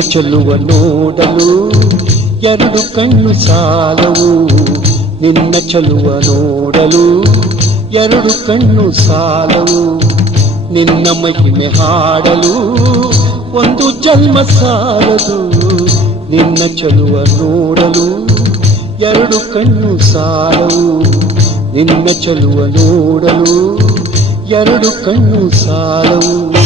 ಚೆಲುವ ನೋಡಲು ಎರಡು ಕಣ್ಣು ಸಾಲವು, ನಿನ್ನ ಚೆಲುವ ನೋಡಲು ಎರಡು ಕಣ್ಣು ಸಾಲವು, ನಿನ್ನ ಮಹಿಮೆ ಹಾಡಲು ಒಂದು ಜನ್ಮ ಸಾಲದು. ನಿನ್ನ ಚೆಲುವ ನೋಡಲು ಎರಡು ಕಣ್ಣು ಸಾಲವು, ನಿನ್ನ ಚೆಲುವ ನೋಡಲು ಎರಡು ಕಣ್ಣು ಸಾಲವು.